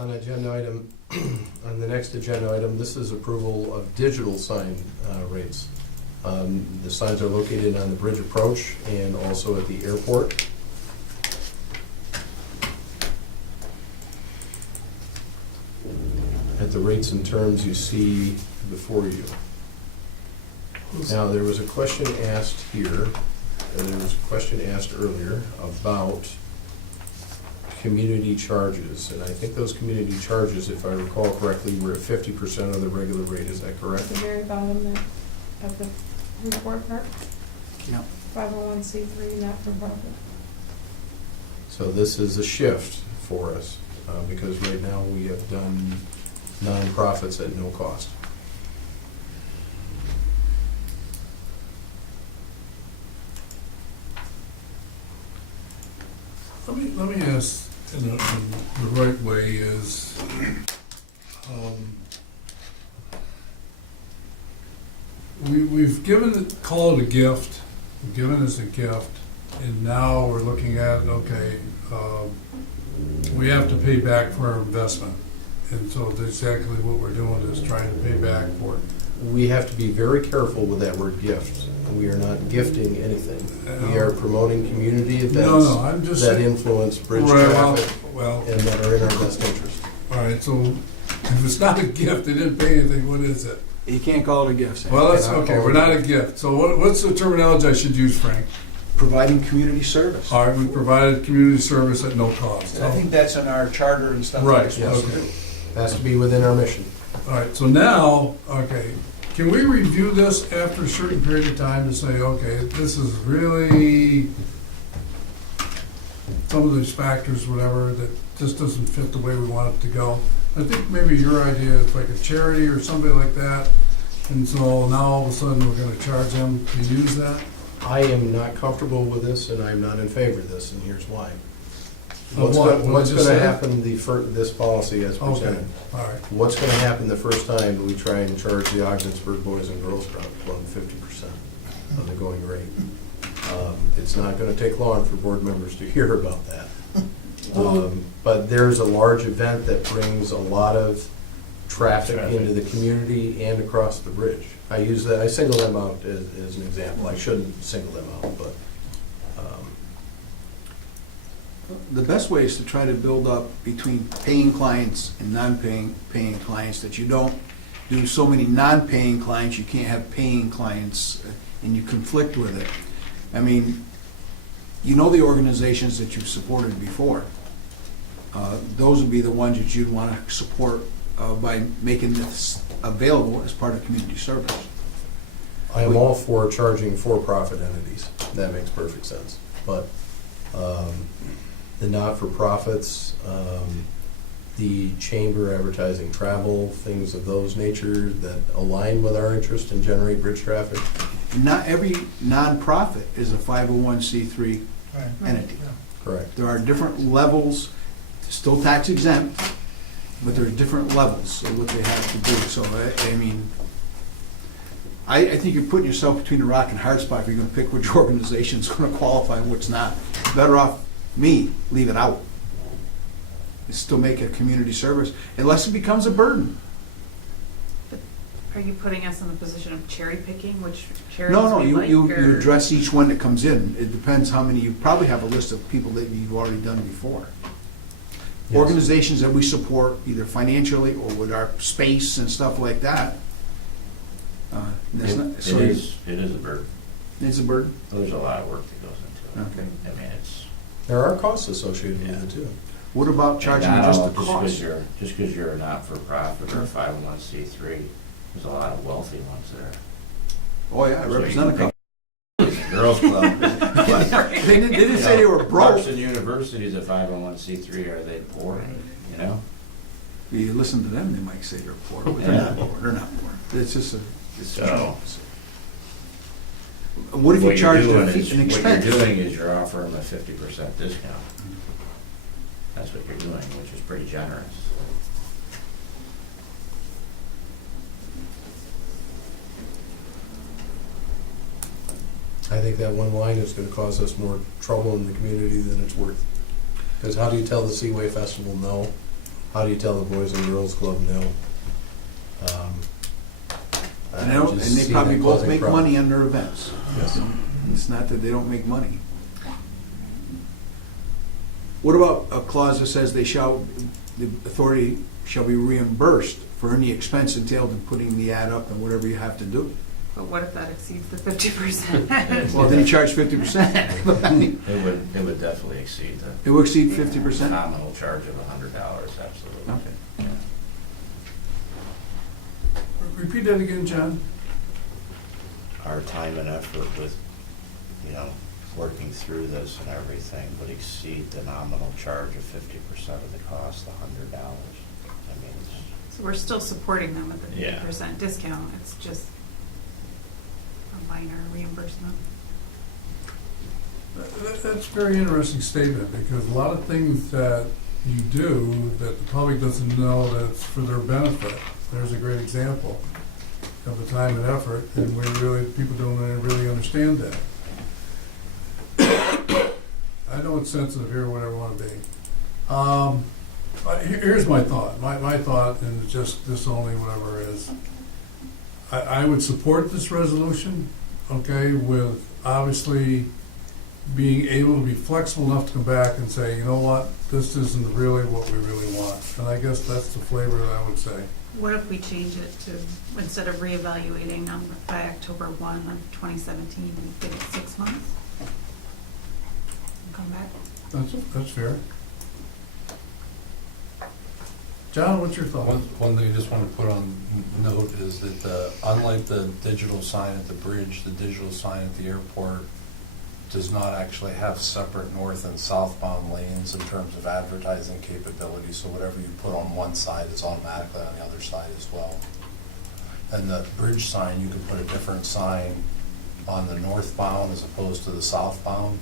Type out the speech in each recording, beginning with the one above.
on agenda item, on the next agenda item, this is approval of digital sign rates. The signs are located on the bridge approach and also at the airport. At the rates and terms you see before you. Now, there was a question asked here, and there was a question asked earlier about community charges, and I think those community charges, if I recall correctly, were at 50% of the regular rate, is that correct? At the very bottom of the report part. Yeah. 501c3, not for profit. So this is a shift for us, because right now we have done nonprofits at no cost. Let me ask in the right way is, we've given it, call it a gift, we've given us a gift, and now we're looking at, okay, we have to pay back for our investment. And so that's exactly what we're doing, is trying to pay back for it. We have to be very careful with that word gift. We are not gifting anything. We are promoting community events I'm just that influence bridge Right, traffic well, and that are in our best interest. all right, so if it's not a gift, they didn't pay anything, what is it? You can't call it a gift, Sam. Well, that's okay, we're not a gift. So what's the terminology I should use, Frank? Providing community service. All right, we provided community service at no cost. I think that's in our charter and stuff. Right, like that. okay. Has to be within our mission. All right, so now, okay, can we review this after a certain period of time and say, okay, this is really some of these factors, whatever, that just doesn't fit the way we want it to go? I think maybe your idea is like a charity or somebody like that, and so now all of a sudden we're gonna charge them to use that? I am not comfortable with this, and I'm not in favor of this, and here's why. Of what? What I What's just going to said? happen this policy as Okay, presented? all right. What's going to happen the first time we try and charge the Ogdensburg Boys and Girls Club 50% of the going rate? It's not going to take long for board members to hear about that. But there's a large event that brings a lot of traffic into the community and across the bridge. I single them out as an example. I shouldn't single them out, but The best way is to try to build up between paying clients and non-paying clients, that you don't do so many non-paying clients, you can't have paying clients, and you conflict with it. I mean, you know the organizations that you've supported before. Those would be the ones that you'd want to support by making this available as part of community service. I am all for charging for-profit entities. That makes perfect sense. But the not-for-profits, the chamber advertising travel, things of those nature that align with our interest and generate bridge traffic. Not every nonprofit is a 501c3 Right. entity. Correct. There are different levels, still tax exempt, but there are different levels of what they have to do. So, I mean, I think you're putting yourself between a rock and a hard spot if you're gonna pick which organization's gonna qualify and which not. Better off, leave it out. Still make a community service, unless it becomes a burden. Are you putting us in the position of cherry picking, which charities No, we you, like? you or- address each one that comes in. It depends how many, you probably have a list of people that you've already done before. Yes. Organizations that we support, either financially or with our space and stuff like that. That's not, It so is a burden. it's a burden. There's a lot of work that goes into it. Okay. I mean, it's. There are costs associated with it too. What about charging and just not the all cost? Just because you're a not-for-profit or a 501c3, there's a lot of wealthy ones there. Oh, yeah, I So represent a you couple. can pick Girls Club. But, They didn't say they were broke. Parks and universities, a 501c3, are they poor? You know? You listen to them, they might say they're poor, but they're not poor. They're not poor. It's just a. So. What if you what you're charge doing an is- expense? What you're doing is you're offering them a 50% discount. That's what you're doing, which is pretty generous. I think that one line is going to cause us more trouble in the community than it's worth. Because how do you tell the Seaway Festival no How do you tell the Boys and Girls Club no? I And they don't- just and they see probably that both causing make problems. money on their events. Yes. It's not that they don't make money. What about a clause that says the authority shall be reimbursed for any expense entailed in putting the ad up and whatever you have to do? But what if that exceeds the 50%? Well, then you charge 50%. It would definitely exceed the It will exceed 50%? nominal charge of $100, absolutely. Okay. Yeah. Repeat that again, John? Our time and effort with, working through this and everything would exceed the nominal charge of 50% of the cost, the $100. I mean, So we're still supporting them at the Yeah. 50% discount, it's just a minor reimbursement. That's a very interesting statement, because a lot of things that you do that the public doesn't know that it's for their benefit. There's a great example of the time and effort, and people don't really understand that. I know it's sensitive here, whatever I want to be. Here's my thought. My thought, and it's just this only whatever is, I would support this resolution, okay, with obviously being able to be flexible enough to come back and say, you know what, this isn't really what we really want. And I guess that's the flavor that I would say. What if we change it to, instead of reevaluating by October 1 of 2017, we give it 6 months? And come back? That's fair. John, what's your thought? One thing I just want to put on note is that unlike the digital sign at the bridge, the digital sign at the airport does not actually have separate north and southbound lanes in terms of advertising capability, so whatever you put on one side is automatically on the other side as well. And the bridge sign, you can put a different sign on the northbound as opposed to the southbound.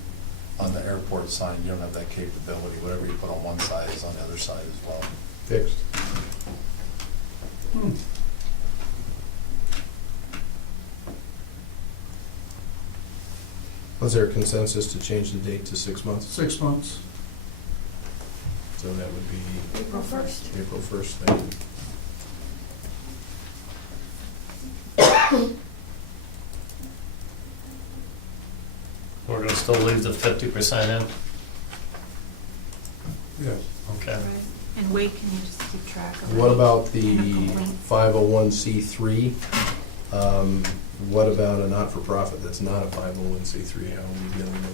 On the airport sign, you don't have that capability. Whatever you put on one side is on the other side as well. Fixed. Was there a consensus to change the date to 6 months? 6 months. So that would be April 1st. April 1st, thank you. We're gonna still leave the 50% in? Yes. Okay. Right. And Wade, can you just keep track of What it? about the And a complaint. 501c3? What about a not-for-profit that's not a 501c3? How are we dealing with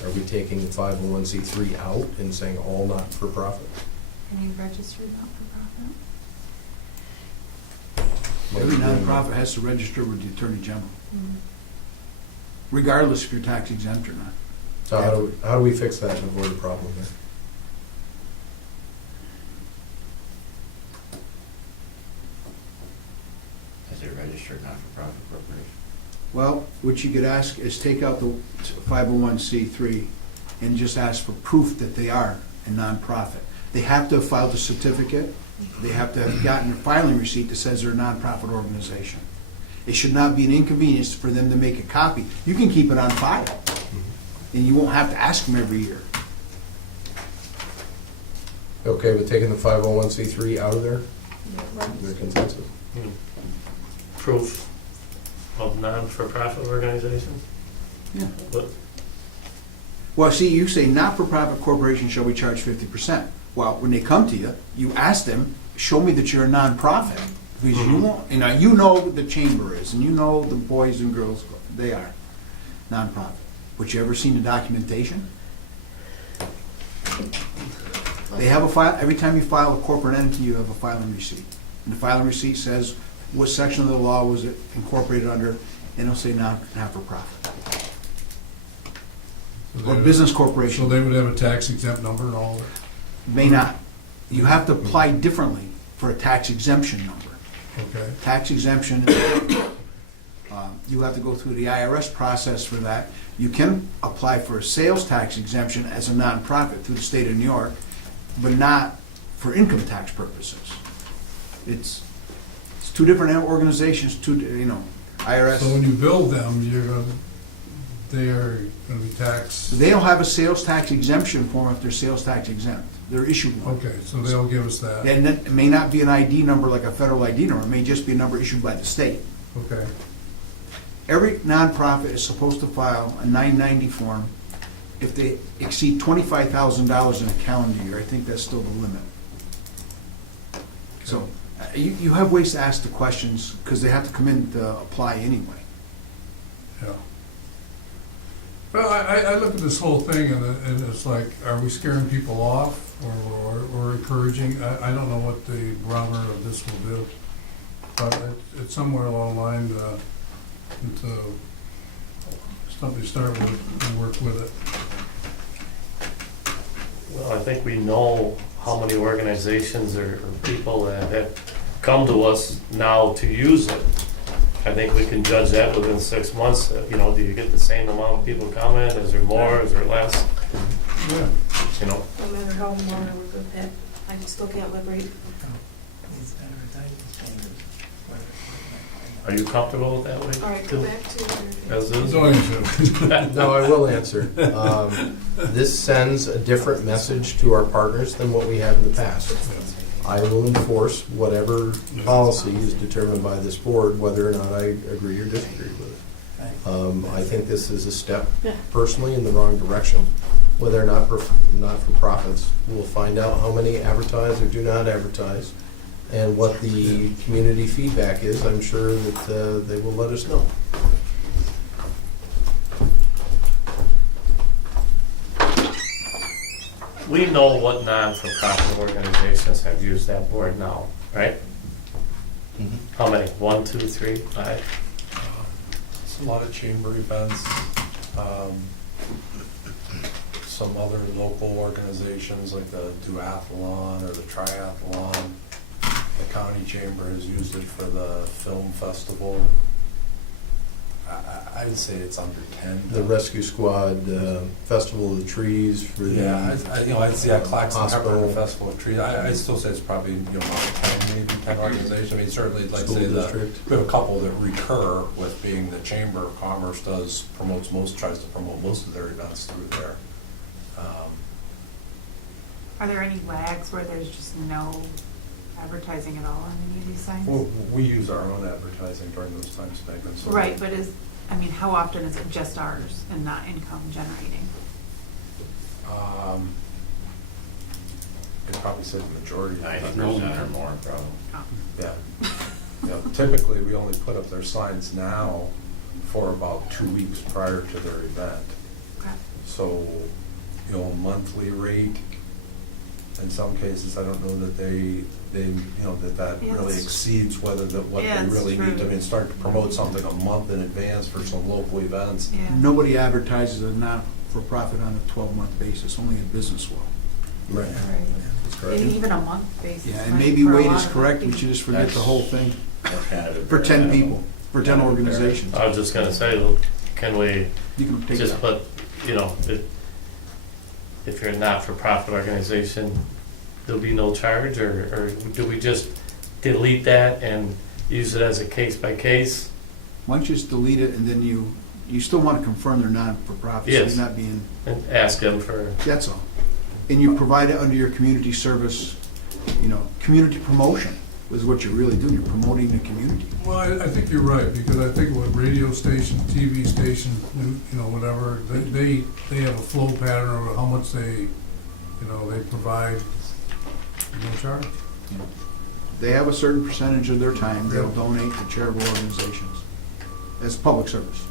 that? Are we taking the 501c3 out and saying all not-for-profit? Any registered not-for-profit? Every nonprofit has to register with the Attorney General, Mm. regardless if you're tax exempt or not. So how do we fix that and avoid a problem there? Is it registered not-for-profit corporation? Well, what you could ask is take out the 501c3 and just ask for proof that they are a nonprofit. They have to have filed a certificate. They have to have gotten a filing receipt that says they're a nonprofit organization. It should not be an inconvenience for them to make a copy. You can keep it on file, and you won't have to ask them every year. Okay, but taking the 501c3 out of there, is there consensus? Proof of non-for-profit organizations? Yeah. But Well, see, you say not-for-profit corporation shall be charged 50%. Well, when they come to you, you ask them, show me that you're a nonprofit. Because you won't, you know what the chamber is, and you know the Boys and Girls Club, they are nonprofit. But you ever seen the documentation? They have a file, every time you file a corporate entity, you have a filing receipt. And the filing receipt says what section of the law was it incorporated under, and it'll say not-for-profit. Or business corporation. So they would have a tax exempt number and all that? May not. You have to apply differently for a tax exemption number. Okay. Tax exemption, you have to go through the IRS process for that. You can apply for a sales tax exemption as a nonprofit through the state of New York, but not for income tax purposes. It's two different organizations, IRS. So when you build them, they are gonna be taxed? They don't have a sales tax exemption form if they're sales tax exempt. They're issued one. Okay, so they'll give us that. And it may not be an ID number like a federal ID number, it may just be a number issued by the state. Okay, Every nonprofit is supposed to file a 990 form if they exceed $25,000 in a calendar year. I think that's still the limit. So you have ways to ask the questions because they have to come in to apply anyway. yeah. Well, I look at this whole thing and it's like, are we scaring people off or encouraging? I don't know what the barometer of this will do. But it's somewhere along the line, it's something to start with and work with it. Well, I think we know how many organizations or people that have come to us now to use it. I think we can judge that within 6 months. You know, do you get the same amount of people coming? Is there more? Is there less? Yeah. You know, No matter how long I work with it, I still can't liberate. are you comfortable with that way? All right, go back to. As is? Going to. No, I will answer. This sends a different message to our partners than what we have in the past. I will enforce whatever policy is determined by this board, whether or not I agree or disagree with it. I think this is a step personally in the wrong direction. Whether or not for profits, we'll find out how many advertise or do not advertise, and what the community feedback is. I'm sure that they will let us know. We know what non-for-profit organizations have used that board now, right? Mhm. How many? 1, 2, 3, 5? It's a lot of chamber events, some other local organizations like the duathlon or the triathlon. The county chamber has used it for the film festival. I'd say it's under 10. The Rescue Squad, Festival of the Trees for the. Yeah, I'd say Claxton Hospital. Pepper Festival of Trees. I'd still say it's probably, about 10, maybe 10 organizations. I mean, certainly, like School say district. we have a couple that recur with being the Chamber of Commerce tries to promote most of their events through there. Are there any WAGs where there's just no advertising at all on any of these signs? Well, we use our own advertising during those times, Megan. So Right, but how often is it just ours and not income generating? I'd probably say the majority. 90% or more, probably. Oh. Yeah. Monthly, we only put up their signs now for about 2 weeks prior to their event. Okay. So, monthly rate, in some cases, I don't know that that Yeah, really that's- exceeds what Yeah, they it's really need to. true. Start to promote something a month in advance for some local events. Yeah. Nobody advertises a not-for-profit on a 12-month basis, only a business will. Right. Right. That's correct. And even a month basis. Yeah, and might- maybe for a Wade lot is of correct, we people. should just forget the whole thing That's kind of a for bare 10 minimum. people, for 10 Kind of a bare- organizations. I was just gonna say, can we You can take just that. put, if you're a not-for-profit organization, there'll be no charge, or do we just delete that and use it as a case-by-case? Why don't you just delete it, and then you still want to confirm they're non-for-profit, so Yes. you're not being, And ask them for, that's all. And you provide it under your community service, community promotion is what you're really doing, you're promoting the community. Well, I think you're right, because I think what radio station, TV station, whatever, they have a flow pattern of how much they provide, no charge. They have a certain percentage of their time they'll donate to charitable organizations as public service.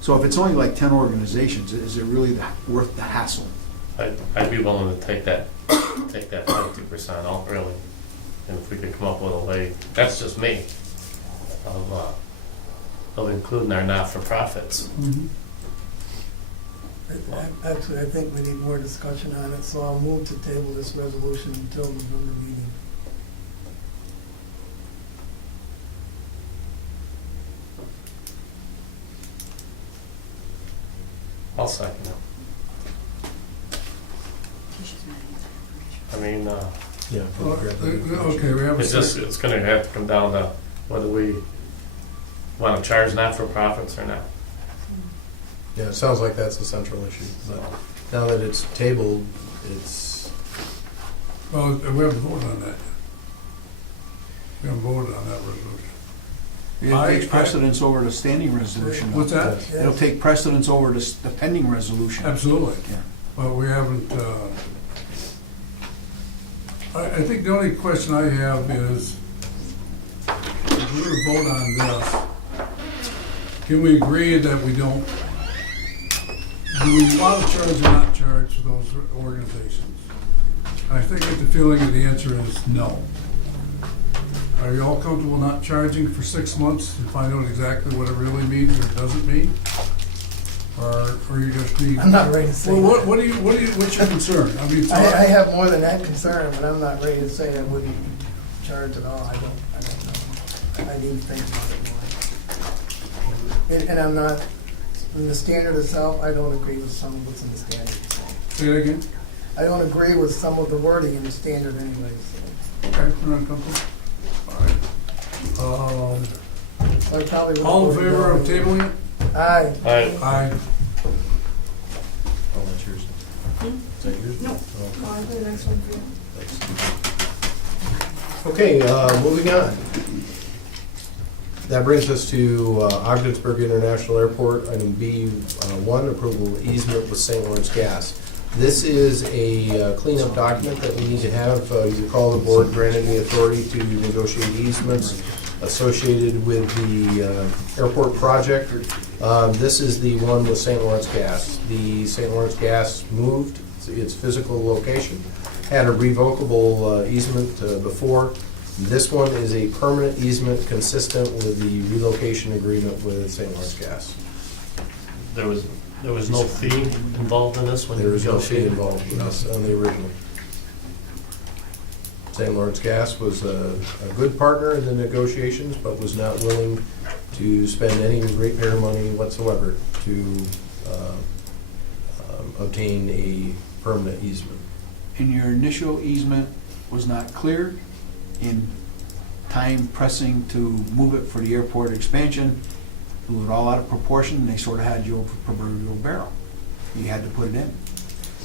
So if it's only like 10 organizations, is it really worth the hassle? I'd be willing to take that 50% off, really. And if we could come up with a way, that's just me, of including our not-for-profits. Actually, I think we need more discussion on it, so I'll move to table this resolution until November meeting. I'll second it. I mean, Yeah. Well, grab that information. Okay, we have a second. it's gonna have to come down to whether we wanna charge not-for-profits or not. Yeah, it sounds like that's the central issue. But now that it's tabled, it's, Well, we haven't voted on that yet. We haven't voted on that resolution. It takes precedence over the standing resolution. What's that? Yeah. It'll take precedence over the pending resolution. Absolutely. Yeah. But we haven't, I think the only question I have is, if we're gonna vote on this, can we agree that we don't, do we want to charge or not charge for those organizations? I think that the feeling of the answer is no. Are you all comfortable not charging for 6 months to find out exactly what it really means or doesn't mean? Or you just need? I'm not ready to say Well, that. what's your concern? I mean, I have more than that concern, but I'm not ready to say I wouldn't charge at all. I don't know. I need to think about it more. And I'm not, in the standard itself, I don't agree with some of what's in the standard. say it again? I don't agree with some of the wording in the standard anyways. Okay, you're not comfortable? All right. So I probably wouldn't All in vote favor of no. tabling it? Aye. Aye. oh, that's yours. Is that yours? No. Oh, No, I put the next one for you. thanks. Okay, moving on. That brings us to Ogdensburg International Airport, item B1, approval of easement with St. Lawrence Gas. This is a cleanup document that we need to have. You recall the board granted the authority to negotiate easements associated with the airport project. This is the one with St. Lawrence Gas. The St. Lawrence Gas moved its physical location, had a revocable easement before. This one is a permanent easement consistent with the relocation agreement with St. Lawrence Gas. There was no fee involved in this one? There is no fee involved with this on the original. St. Lawrence Gas was a good partner in the negotiations, but was not willing to spend any ratepayer money whatsoever to obtain a permanent easement. And your initial easement was not cleared, in time pressing to move it for the airport expansion, blew it all out of proportion, and they sort of had you over proverbial barrel. You had to put it in.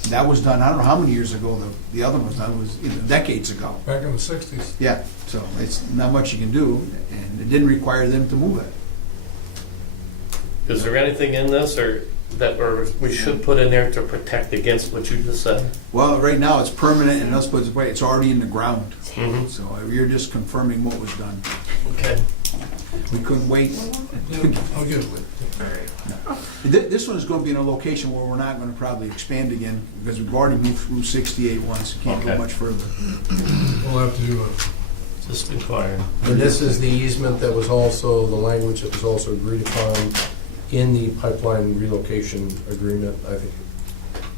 That was done, I don't know how many years ago the other one was done, it was decades ago. Back in the 60s. Yeah, so it's not much you can do, and it didn't require them to move it. Is there anything in this or we should put in there to protect against what you just said? Well, right now, it's permanent, and that's what's, it's already in the ground. Mhm. So you're just confirming what was done. Okay. We couldn't wait. I'll give it. This one is going to be in a location where we're not going to probably expand again, because we've already moved through 68 once, can't go Okay. much further. We'll have to do it. Just inquiring. And this is the easement that was also, the language that was also agreed upon in the pipeline relocation agreement. I think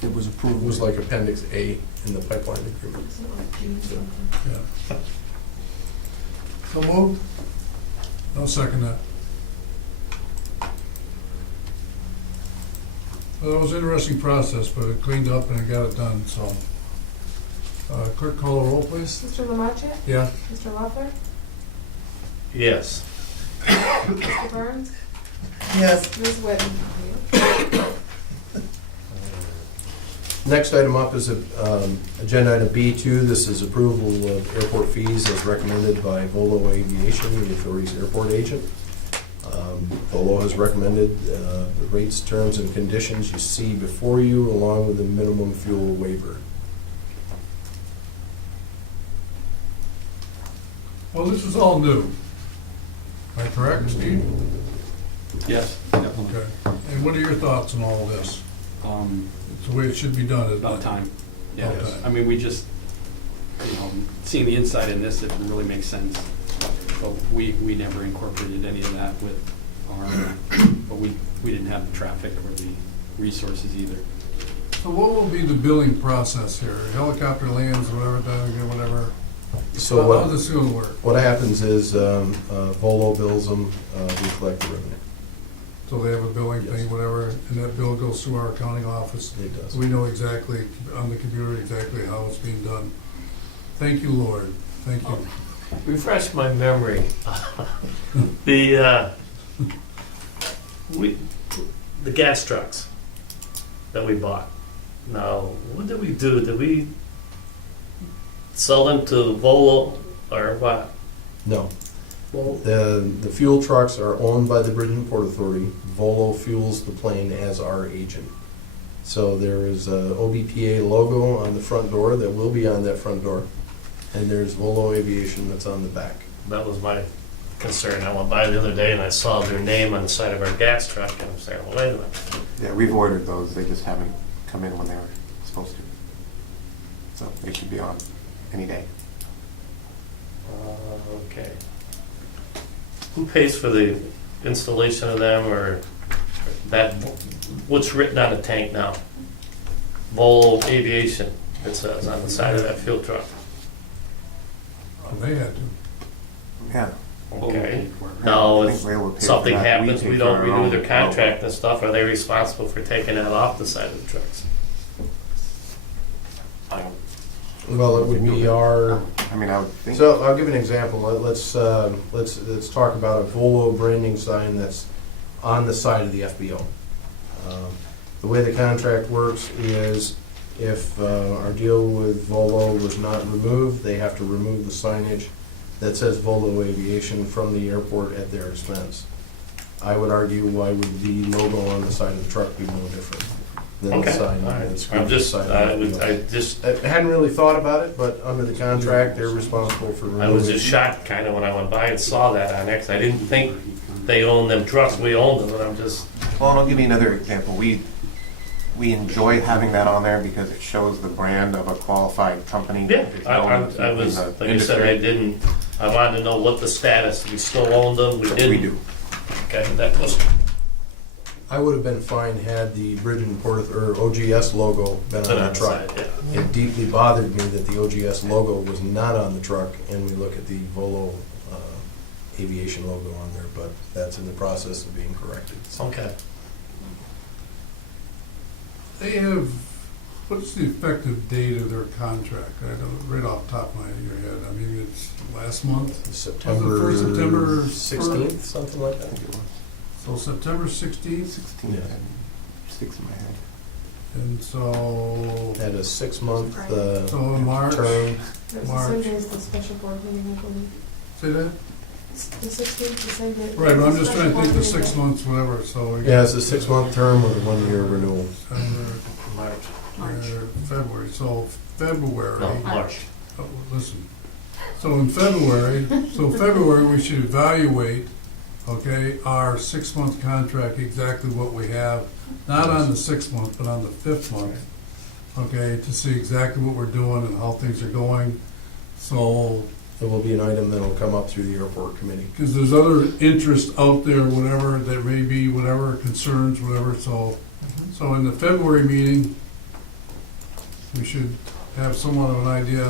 It was it approved. was like Appendix A in the pipeline agreement. Yeah. So moved? I'll second that. Well, it was an interesting process, but it cleaned up and it got it done, so. Clerk, call the roll, please. Mr. Lamaccia? Yeah. Mr. Loeffler? Yes. Mr. Burns? Yes. Ms. Whitten? Next item up is agenda item B2. This is approval of airport fees as recommended by Volo Aviation, the authority's airport agent. Volo has recommended the rates, terms, and conditions you see before you, along with the minimum fuel waiver. Well, this is all new. Am I correct, Steve? Yes, definitely. Okay. And what are your thoughts on all of this? It's the way it should be done, isn't it? About time. Yeah, About time. I mean, we just, seeing the inside in this, it really makes sense. But we never incorporated any of that with our, but we didn't have the traffic or the resources either. So what will be the billing process here? Helicopter lands, whatever. So How's this going to work? what happens is Volo bills them, we collect the revenue. So they have a billing Yes. thing, whatever, and that bill goes through our accounting office. It does. We know exactly, on the computer, exactly how it's being done. Thank you, Lord. Thank you. Refresh my memory. The gas trucks that we bought, Now, what did we do? Did we sell them to Volo or what? No. Well, The fuel trucks are owned by the Bridge and Port Authority. Volo fuels the plane as our agent. So there is a OBPA logo on the front door that will be on that front door. And there's Volo Aviation that's on the back. that was my concern. I went by the other day and I saw their name on the side of our gas truck and I'm saying, well, wait a minute. Yeah, we've ordered those, they just haven't come in when they were supposed to. So they should be on any day. Okay. Who pays for the installation of them or that, what's written on the tank now? Volo Aviation, it says on the side of that fuel truck. They had to. Yeah. Okay. I Now, think if railroad pays for something that. happens, pay we for don't our renew own their contract and stuff, are they responsible for taking that off the side of the trucks? Well, it would be our, I mean, I would think. so I'll give an example. Let's talk about a Volo branding sign that's on the side of the FBO. The way the contract works is if our deal with Volo was not removed, they have to remove the signage that says Volo Aviation from the airport at their expense. I would argue, why would the logo on the side of the truck be no different than the Okay, sign all right. that's I'm just, beside I the was- FBO? I just, I hadn't really thought about it, but under the contract, they're responsible for removing. I was just shocked kind of when I went by and saw that on there, 'cause I didn't think they owned them trucks, we owned them, and I'm just, Well, and I'll give you another example. We enjoy having that on there because it shows the brand of a qualified company. yeah, It's known I was, in like the I said, I industry. didn't, I wanted to know what the status, we still owned them, we didn't. We do. Okay, that was, I would have been fine had the Bridge and Port, or OGS logo been put on on the the truck. side, yeah. It deeply bothered me that the OGS logo was not on the truck, and we look at the Volo aviation logo on there, but that's in the process of being corrected. So Okay. They have, what's the effective date of their contract? I don't, right off the top of your head, I mean, it's last month, September first September 16th, something like I that. think it was so September 16th, 16, Yeah. 6 in my head. and so, Had a 6-month so in March, term. It was the same March. day as the special board meeting, I believe. say that? The 16th, the same day. Right, but I'm just Special trying to think board the 6 meeting. months, whatever, so. we Yeah, got it's a 6-month term with a 1-year renewal. December, March. February, so February. No, March. Oh, listen, so in February, we should evaluate, okay, our 6-month contract, exactly what we have, not on the 6th month, but on the 5th month, okay, to see exactly what we're doing and how things are going. So, It will be an item that will come up through the airport committee. because there's other interest out there, whatever, there may be, whatever, concerns, whatever, so in the February meeting, we should have somewhat of an idea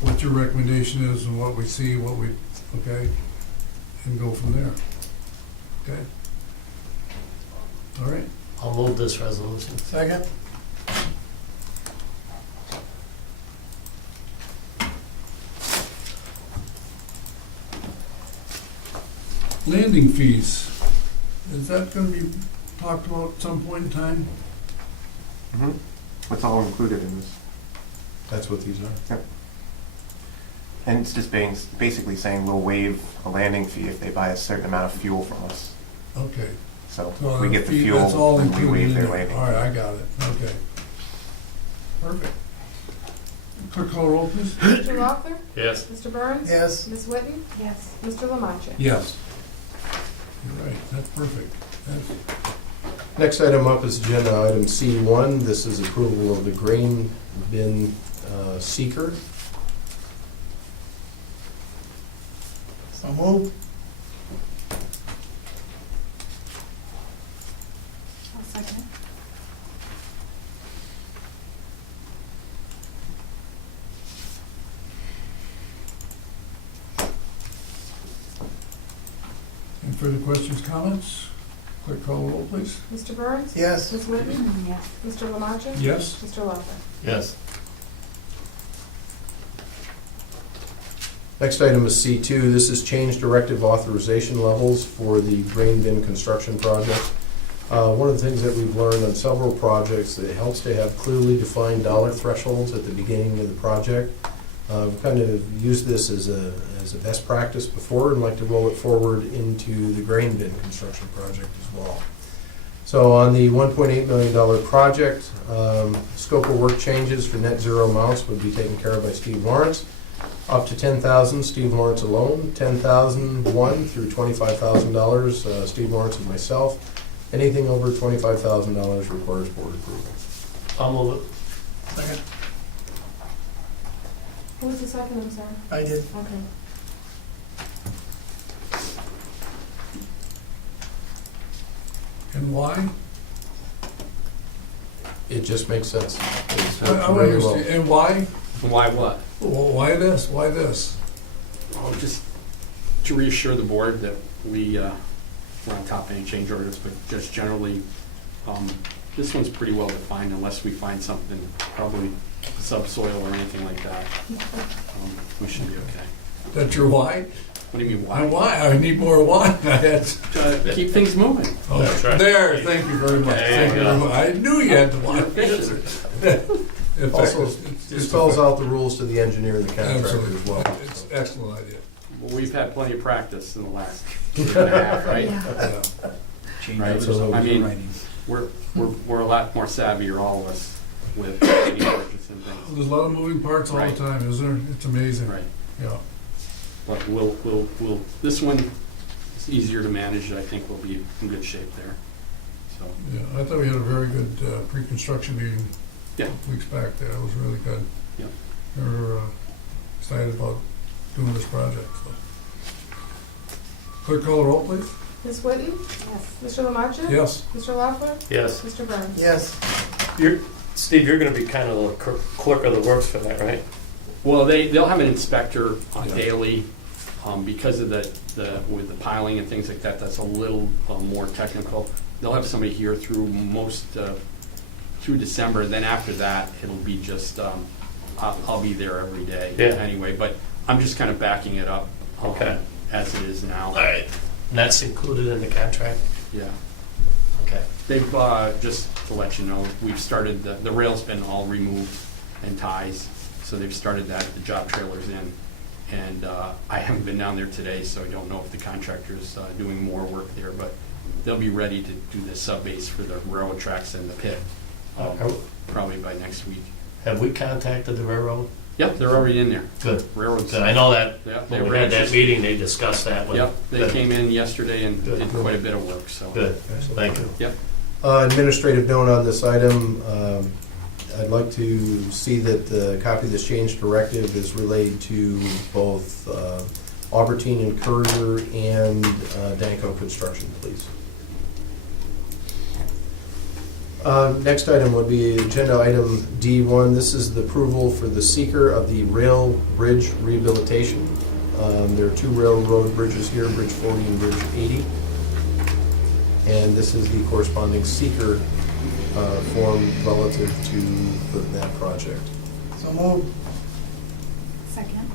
what your recommendation is and what we see, what we, okay, and go from there. Okay? All right? I'll move this resolution. Second? Landing fees, is that gonna be talked about at some point in time? Mm-hmm. What's all included in this? That's what these are. And it's just basically saying we'll waive a landing fee if they buy a certain amount of fuel from us. Okay. So So if we get the fee- fuel, that's all then we included waive in their there. landing. All right, I got it, okay. Perfect. Clerk call roll, please. Mr. Loeffler? Yes. Mr. Burns? Yes. Ms. Whitten? Yes. Mr. Lamont? Yes. You're right, that's perfect. That's, Next item up is agenda item C1. This is approval of the grain bin seeker. So move. I'll second it. any further questions, comments? Clerk call roll, please. Mr. Burns? Yes. Ms. Whitten? Yes. Mr. Lamont? Yes. Mr. Loeffler? Yes. Next item is C2. This is change directive authorization levels for the grain bin construction project. One of the things that we've learned on several projects, it helps to have clearly defined dollar thresholds at the beginning of the project. We've kind of used this as a best practice before and like to roll it forward into the grain bin construction project as well. So on the $1.8 million project, scope of work changes for net zero amounts would be taken care of by Steve Lawrence. Up to $10,000, Steve Lawrence alone. $10,001 through $25,000, Steve Lawrence and myself. Anything over $25,000 requires board approval. I'll move it. Second. Who was the second, I'm sorry? I did. Okay. And why? It just makes sense. It's I worked don't very well. understand. And why? Why what? Well, why this? Why this? Oh, just to reassure the board that we're on top of any change orders, but just generally, this one's pretty well defined unless we find something, probably subsoil or anything like that. We should be okay. That's your why? What do you mean, Why? why? Why? I need more why. I had. To keep things moving. Oh, That's right. there, thank you very much. There Thank you you go. very much. I knew you had the why. In fact, Also, it's it spells out the rules to the engineer and the contractor Absolutely. as well. It's an excellent idea. Well, we've had plenty of practice in the last year and a half, right? Yeah. Change Right, others so, up I mean- writing. We're a lot more savvier, all of us, with change orders and things. There's a lot of moving parts all the Right. time, isn't there? It's amazing. Right. Yeah. But this one is easier to manage. I think we'll be in good shape there. So, Yeah. I thought we had a very good pre-construction meeting yeah. weeks back there. It was really good. Yep. We're excited about doing this project. So. Clerk, call the roll, please. Ms. Whitty? Yes. Mr. Lamaccia? Yes. Mr. Lockwood? Yes. Mr. Burns? Yes. Steve, you're gonna be kind of the clerk of the works for that, right? Well, they'll have an inspector Yeah. daily, because of with the piling and things like that, that's a little more technical. They'll have somebody here through through December, then after that, it'll be just, I'll be there every day Yeah. anyway, but I'm just kind of backing it up. Okay. As it is now. All right. And that's included in the contract? Yeah. Okay. They've, just to let you know, we've started, the rail's been all removed and ties, so they've started that, the job trailer's in. And I haven't been down there today, so I don't know if the contractor's doing more work there, but they'll be ready to do the sub-base for the railroad tracks and the pit, probably by next week. Have we contacted the railroad? Yep, they're already in there. Good. Railroad's. Good. I know that Yeah, they when we were had that anxious. meeting, they discussed that one. Yep, they Good. came in yesterday and Good. did quite a bit of work, so. Good. Thank you. Yep. Administrative note on this item, I'd like to see that the copy of this change directive is relayed to both Albertine and Courier and Danco Construction, please. Next item would be agenda item D1. This is the approval for the seeker of the rail bridge rehabilitation. There are two railroad bridges here, Bridge 40 and Bridge 80. And this is the corresponding seeker form relative to that project. So moved. Second.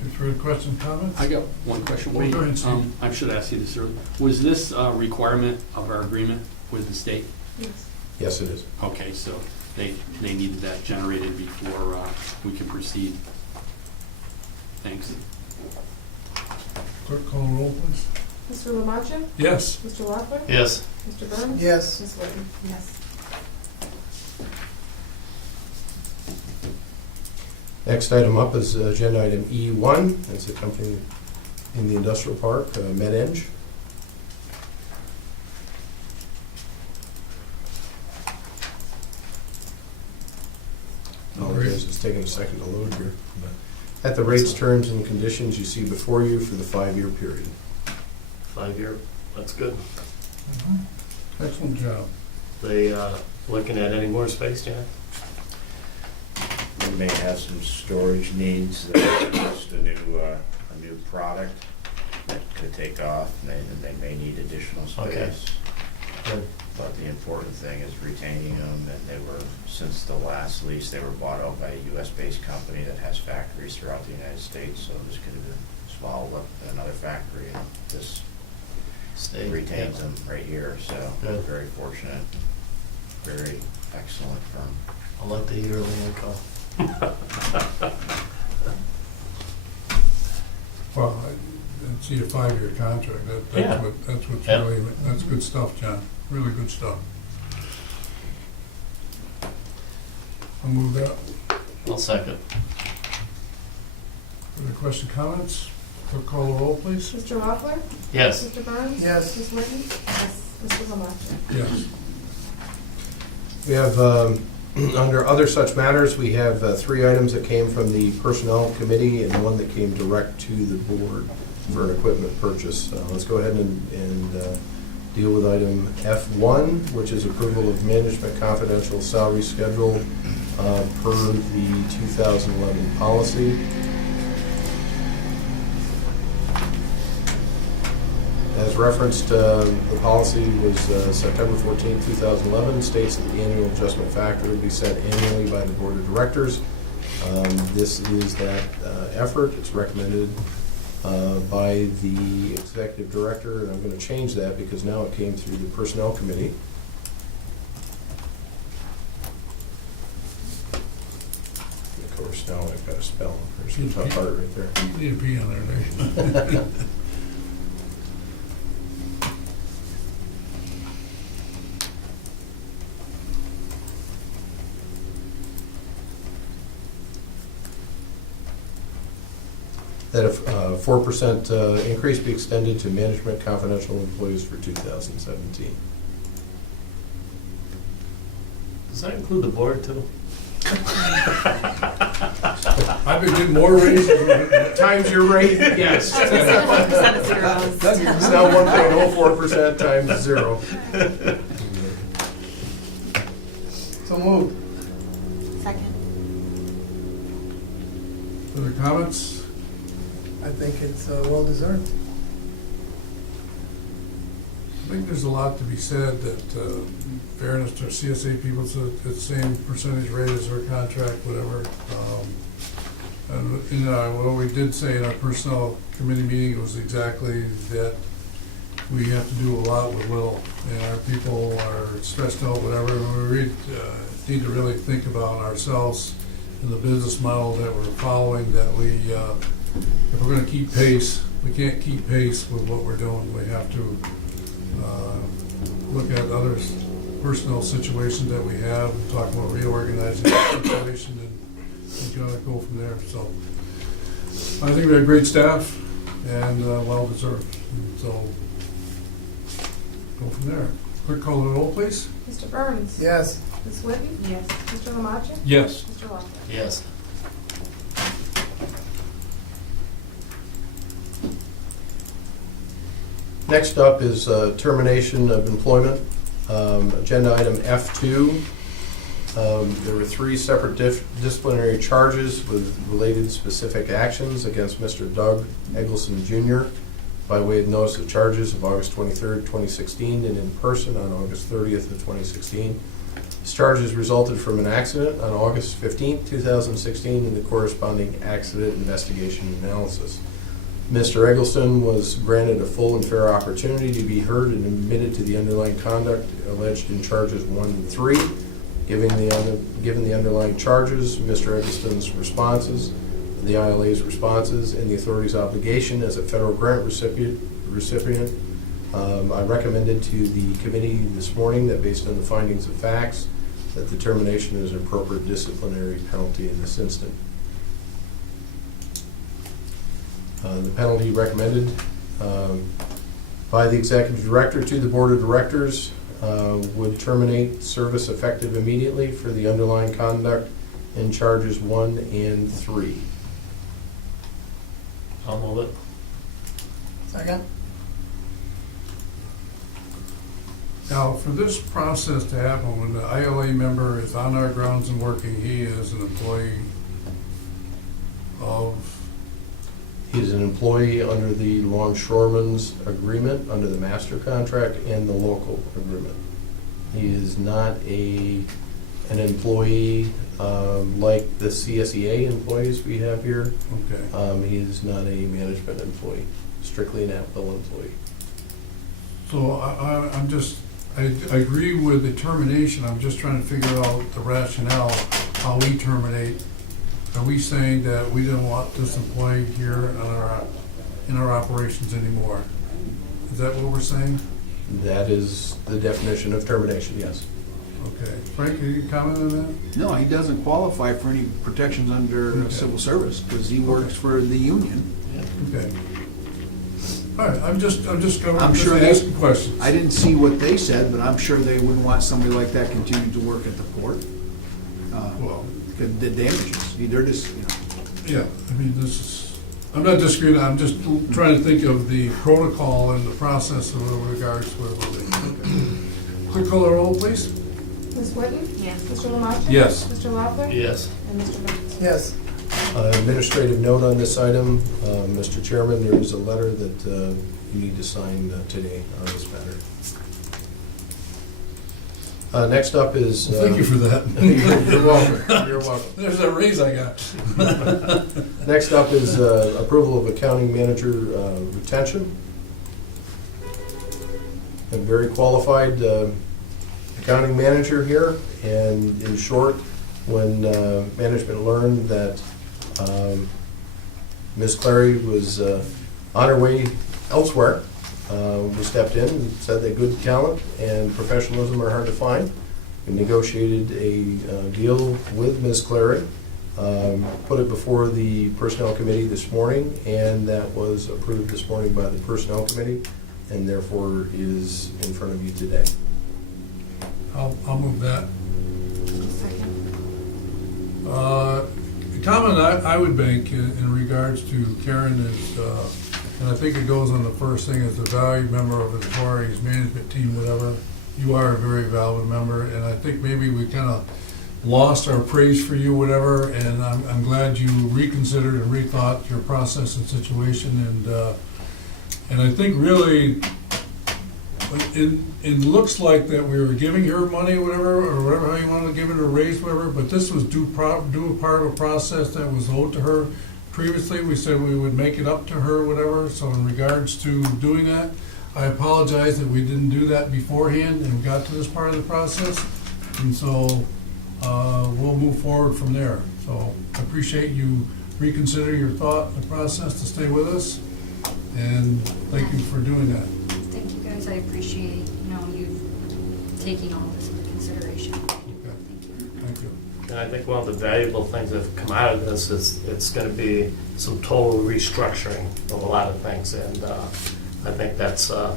Any further questions, comments? I got one question. Well, go ahead, Steve. I should ask you this earlier. Was this a requirement of our agreement with the state? Yes. Yes, it is. Okay, so they needed that generated before we can proceed. Thanks. Clerk, call the roll, please. Mr. Lamaccia? Yes. Mr. Lockwood? Yes. Mr. Burns? Yes. Ms. Whitty? Yes. Next item up is agenda item E1. It's a company in the industrial park, MedEng. All it is taking a second to load here. But at the rates, terms, and conditions you see before you for the 5-year period. 5-year, that's good. Excellent job. They looking at any more space, Jack? They may have some storage needs, just a new product that could take off, and they may need additional Okay. space. Good. But the important thing is retaining them, and they were, since the last lease, they were bought out by a US-based company that has factories throughout the United States, so this could have been a well, with another factory, and this retains them right here, so Good. very fortunate, very excellent firm. I'll let the early and call. Well, I see a 5-year contract, Yeah. that's what's Yeah. really, that's good stuff, John, really good stuff. I'll move that. I'll second. Any question, comments? Clerk call the roll, please. Mr. Loeffler? Yes. Mr. Burns? Yes. Ms. Whitney? Yes. Mr. Lamacha? Yes. We have, under other such matters, we have 3 items that came from the Personnel Committee and one that came direct to the board for an equipment purchase. Let's go ahead and deal with item F1, which is approval of management confidential salary schedule per the 2011 policy. As referenced, the policy was September 14, 2011, states that the annual adjustment factor would be set annually by the Board of Directors. This is that effort. It's recommended by the Executive Director, and I'm going to change that because now it came through the Personnel Committee. Of course, now I've got to spell. There's a tough part right there. You need a P on there, don't you? That a 4% increase be extended to management confidential employees for 2017. Does that include the board too? I've been getting more raises. Times your rate, yes. I was gonna say 100% of zeros. It's now 1.04% times 0. So moved. Second. Other comments? I think it's well-deserved. I think there's a lot to be said that, fairness to our CSA people, it's the same percentage rate as their contract, whatever. And, what we did say in our personnel committee meeting was exactly that we have to do a lot with little, and our people are stressed out, whatever, and we need to really think about ourselves and the business model that we're following, that we, if we're gonna keep pace, we can't keep pace with what we're doing. We have to look at other personnel situations that we have, and talk about reorganizing the situation, and gotta go from there. So I think we have great staff and well-deserved. So go from there. Clerk call the roll, please. Mr. Burns? Yes. Ms. Whitney? Yes. Mr. Lamacha? Yes. Mr. Loeffler? Yes. Next up is termination of employment. Agenda item F2. There were 3 separate disciplinary charges with related specific actions against Mr. Doug Eggleston Jr. by way of notice of charges of August 23rd, 2016, and in person on August 30th of 2016. These charges resulted from an accident on August 15th, 2016, and the corresponding accident investigation and analysis. Mr. Eggleston was granted a full and fair opportunity to be heard and admitted to the underlying conduct alleged in charges 1 and 3. Given the underlying charges, Mr. Eggleston's responses, the ILA's responses, and the authority's obligation as a federal grant recipient, I recommended to the committee this morning that based on the findings of facts, that the termination is an appropriate disciplinary penalty in this instance. The penalty recommended by the Executive Director to the Board of Directors would terminate service effective immediately for the underlying conduct in charges 1 and 3. I'll move it. Second? Now, for this process to happen, when the ILA member is on our grounds and working, he is an employee of, He is an employee under the longshoreman's agreement, under the master contract, and the local agreement. He is not a an employee like the CSEA employees we have here. Okay. He is not a management employee, strictly an at-will employee. So I agree with the termination, I'm just trying to figure out the rationale, how we terminate. Are we saying that we didn't want this employee here in our operations anymore? Is that what we're saying? That is the definition of termination, yes. Okay. Frank, can you comment on that? No, he doesn't qualify for any protections under Okay. civil service because he works for the union. Okay. All right, I'm just I'm sure they- asking questions. I didn't see what they said, but I'm sure they wouldn't want somebody like that continuing to work at the port. Well, The damages, they're just, yeah, I mean, I'm not disagreeing, I'm just trying to think of the protocol and the process with regards to everything. Clerk call the roll, please. Ms. Whitten? Yes. Mr. Lamont? Yes. Mr. Loeffler? Yes. And Mr. Burns? Yes, Administrative note on this item, Mr. Chairman, there is a letter that you need to sign today on this matter. Next up is... Thank you for that. You're welcome. You're welcome. There's that raise I got. Next up is approval of accounting manager retention. A very qualified accounting manager here, and in short, when management learned that Ms. Clary was on her way elsewhere, we stepped in and said that good talent and professionalism are hard to find. We negotiated a deal with Ms. Clary, put it before the Personnel Committee this morning, and that was approved this morning by the Personnel Committee, and therefore is in front of you today. I'll move that. Second. The comment I would make in regards to Karen is, and I think it goes on the first thing, as a valued member of the employees management team, whatever. You are a very valued member, and I think maybe we kind of lost our praise for you, whatever, and I'm glad you reconsidered and rethought your process and situation, and I think really, it looks like that we were giving her money, whatever, or whatever, how you wanted to give it a raise, whatever, but this was due part of a process that was owed to her. Previously, we said we would make it up to her, whatever, so in regards to doing that, I apologize that we didn't do that beforehand and got to this part of the process, and so we'll move forward from there. So I appreciate you reconsidering your thought and process to stay with us, and thank you for doing that. Thank you, guys. I appreciate, you taking all this into consideration. Okay. Thank you. Thank you. And I think one of the valuable things that have come out of this is it's going to be some total restructuring of a lot of things, and I think that's a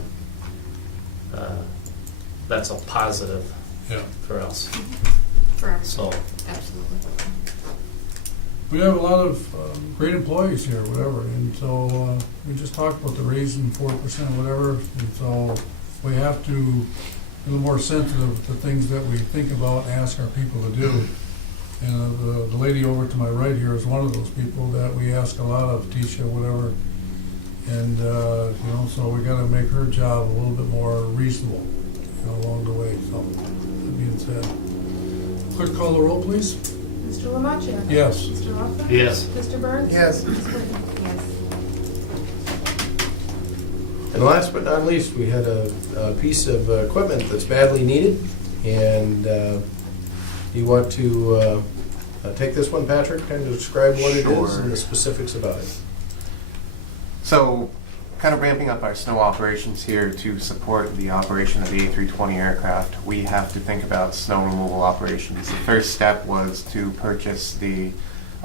positive Yeah. for us. Forever. So, Absolutely. We have a lot of great employees here, whatever, and so we just talked about the raising 4%, whatever, and so we have to be a little more sensitive to things that we think about and ask our people to do. And the lady over to my right here is one of those people that we ask a lot of, Tisha, whatever, and so we got to make her job a little bit more reasonable, along the way. So that being said, clerk, call the roll, please. Mr. Lamont? Yes. Mr. Loeffler? yes. Mr. Burns? yes. Ms. Whitten? Yes. And last but not least, we had a piece of equipment that's badly needed, and you want to take this one, Patrick, kind of describe what it is Sure. and the specifics about it. So, kind of ramping up our snow operations here to support the operation of the A320 aircraft, we have to think about snow removal operations. The first step was to purchase the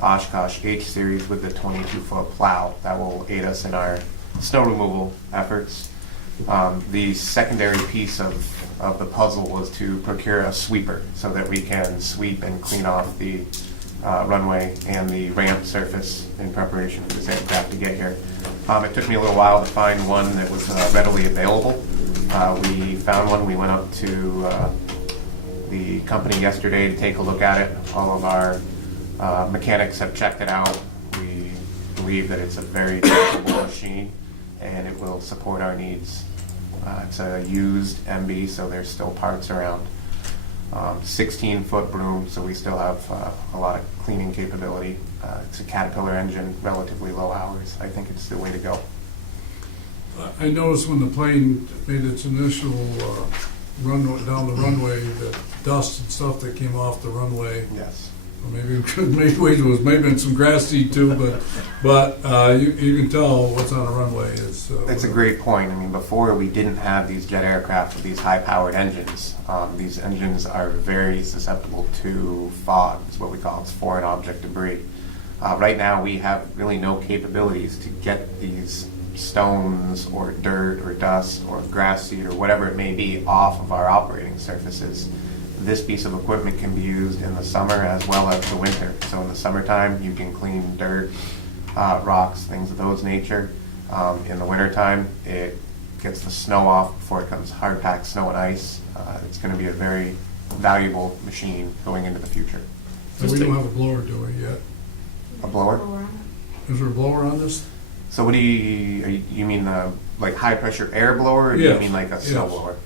Oshkosh H-Series with the 22-foot plow that will aid us in our snow removal efforts. The secondary piece of the puzzle was to procure a sweeper so that we can sweep and clean off the runway and the ramp surface in preparation for this aircraft to get here. It took me a little while to find one that was readily available. We found one. We went up to the company yesterday to take a look at it. All of our mechanics have checked it out. We believe that it's a very capable machine and it will support our needs. It's a used MB, so there's still parts around. 16-foot broom, so we still have a lot of cleaning capability. It's a Caterpillar engine, relatively low hours. I think it's the way to go. I noticed when the plane made its initial run down the runway, the dust and stuff that came off the runway. Yes. Or maybe it was maybe some grass seed too, but you can tell what's on a runway. That's a great point. I mean, before we didn't have these jet aircraft with these high-powered engines. These engines are very susceptible to fog, is what we call it. It's foreign object debris. Right now, we have really no capabilities to get these stones or dirt or dust or grass seed or whatever it may be off of our operating surfaces. This piece of equipment can be used in the summer as well as the winter. So in the summertime, you can clean dirt, rocks, things of those nature. In the wintertime, it gets the snow off before it comes hard-packed snow and ice. It's going to be a very valuable machine going into the future. So we don't have a blower, do we, yet? A blower? Is there a blower on this? So what do you mean like high-pressure air blower, or do you Yes, mean like a snow yes. blower?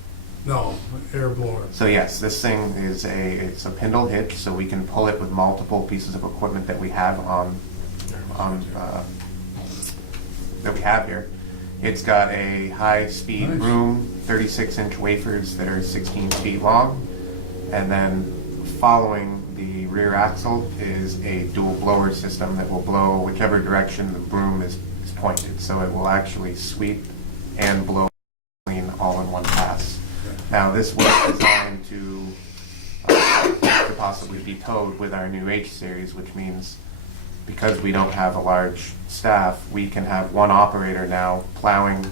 No, air blower. So yes, this thing is it's a Pindle hitch, so we can pull it with multiple pieces of equipment that we have that we have here. It's got a high-speed Nice. broom, 36-inch wafers that are 16 feet long, and then following the rear axle is a dual blower system that will blow whichever direction the broom is pointed. So it will actually sweep and blow clean all in one pass. Now, this was designed to possibly be towed with our new H series, which means because we don't have a large staff, we can have one operator now plowing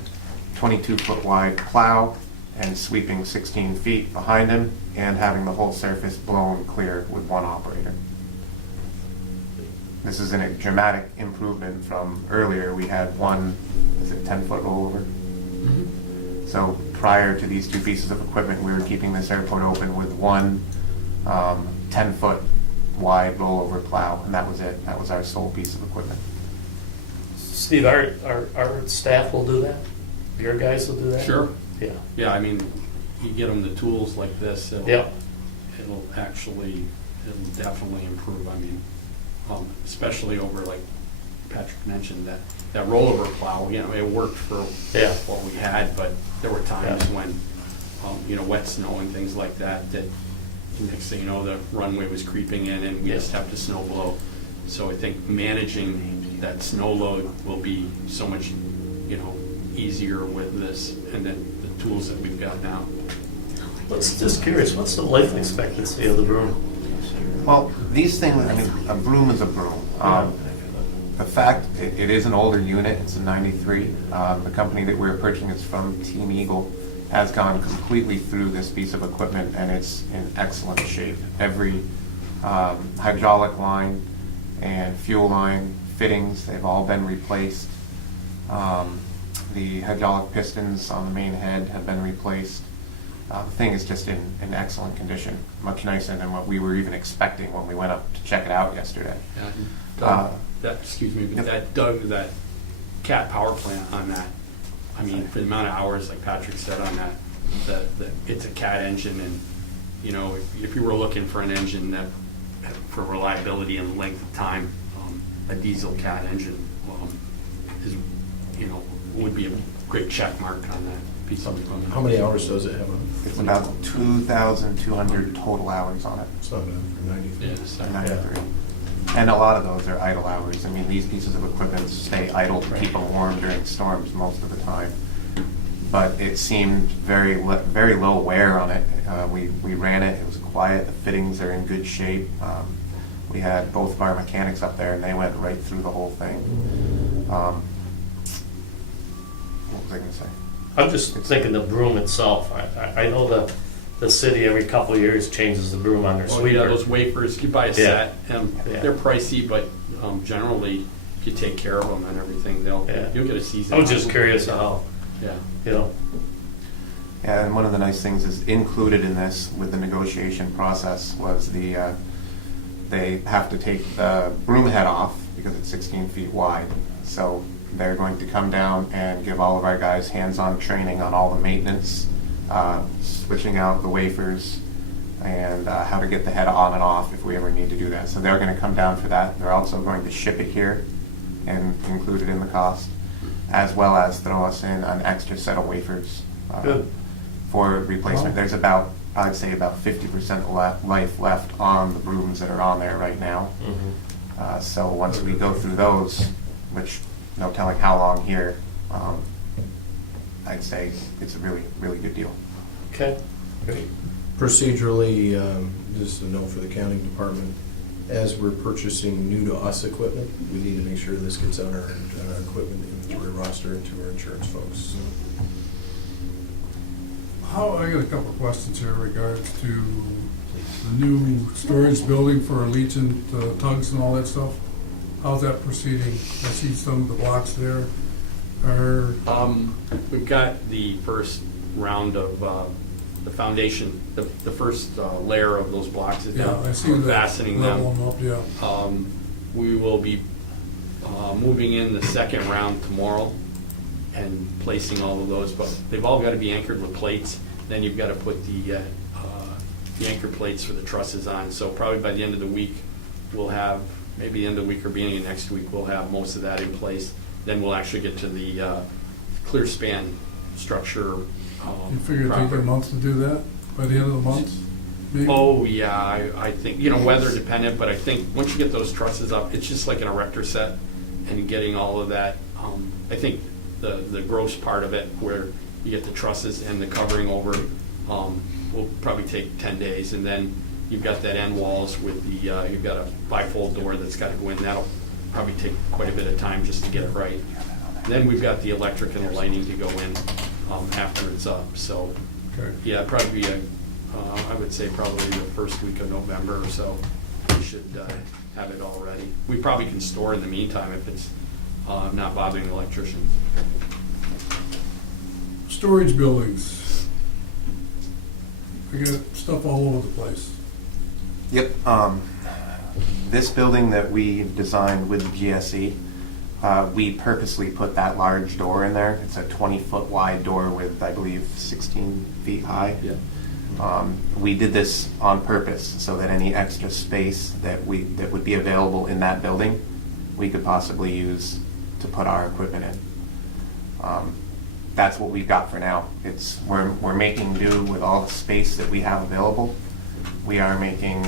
22-foot wide plow and sweeping 16 feet behind him and having the whole surface blown clear with one operator. This is a dramatic improvement from earlier. We had one, 10-foot rollover? So prior to these two pieces of equipment, we were keeping this airport open with one 10-foot wide rollover plow, and that was it. That was our sole piece of equipment. Steve, our staff will do that? Your guys will do that? Sure. Yeah. Yeah, I mean, you get them the tools like this, it'll definitely improve. I mean, especially over, like Patrick mentioned, that rollover plow, it worked for what we had, but there were times when, wet snow and things like that, next thing you know, the runway was creeping in and we just have to snow blow. So I think managing that snow load will be so much, easier with this and then the tools that we've got now. Just curious, what's the life expectancy of the broom? Well, these things, I mean, a broom is a broom. The fact, it is an older unit, it's a 93. The company that we're purchasing is from Team Eagle, has gone completely through this piece of equipment and it's in excellent shape. Every hydraulic line and fuel line fittings, they've all been replaced. The hydraulic pistons on the main head have been replaced. The thing is just in excellent condition, much nicer than what we were even expecting when we went up to check it out yesterday. That cat power plant on that, I mean, for the amount of hours, like Patrick said on that, it's a cat engine, and if you were looking for an engine that for reliability and length of time, a diesel cat engine is would be a great check mark on that piece of equipment. How many hours does it have on it? It's about 2,200 total hours on it. It's not bad for 93. Yes. 93. And a lot of those are idle hours. I mean, these pieces of equipment stay idle to keep them warm during storms most of the time. But it seemed very low wear on it. We ran it, it was quiet, the fittings are in good shape. We had both of our mechanics up there and they went right through the whole thing. What was I going to say? I'm just thinking the broom itself. I know the city every couple of years changes the broom on their Oh, sweeper. yeah, those wafers, you buy a set, they're pricey, but generally, if you take care of them and everything, you'll get a season. I was just curious how, Yeah. Yeah, and one of the nice things is included in this with the negotiation process was they have to take the broom head off because it's 16 feet wide. So they're going to come down and give all of our guys hands-on training on all the maintenance, switching out the wafers, and how to get the head on and off if we ever need to do that. So they're going to come down for that. They're also going to ship it here and include it in the cost, as well as throw us in an extra set of wafers Good. for replacement. There's about, I'd say about 50% life left on the brooms that are on there right now. So once we go through those, which no telling how long here, I'd say it's a really, really good deal. Okay, great. Procedurally, just a note for the accounting department, as we're purchasing new to us equipment, we need to make sure this gets on our equipment inventory roster and to our insurance folks. I got a couple of questions here in regards to the new storage building for Allegiant tugs and all that stuff. How's that proceeding? I see some of the blocks there are, We've got the first round of the foundation, the first layer of those blocks is yeah, done. I see We're that. fastening them. Level them up, yeah. We will be moving in the second round tomorrow and placing all of those, but they've all got to be anchored with plates. Then you've got to put the anchor plates for the trusses on. So probably by the end of the week, we'll have, maybe the end of the week or beginning of next week, we'll have most of that in place. Then we'll actually get to the clear span structure. You figure it'd take a month to do that by the end of the month? Maybe? Oh, yeah, I think, weather dependent, but I think once you get those trusses up, it's just like an erector set and getting all of that. I think the gross part of it, where you get the trusses and the covering over, will probably take 10 days. And then you've got that end walls with the, you've got a bifold door that's got to go in. That'll probably take quite a bit of time just to get it right. Then we've got the electric and the lighting to go in after it's up. So, Okay. yeah, probably be I would say probably the first week of November or so, we should have it all ready. We probably can store in the meantime if it's not bothering the electricians. Storage buildings. I got stuff all over the place. Yep. This building that we designed with the GSE, we purposely put that large door in there. It's a 20-foot wide door with, I believe, 16 feet high. Yeah. We did this on purpose so that any extra space that would be available in that building, we could possibly use to put our equipment in. That's what we've got for now. We're making do with all the space that we have available. We are making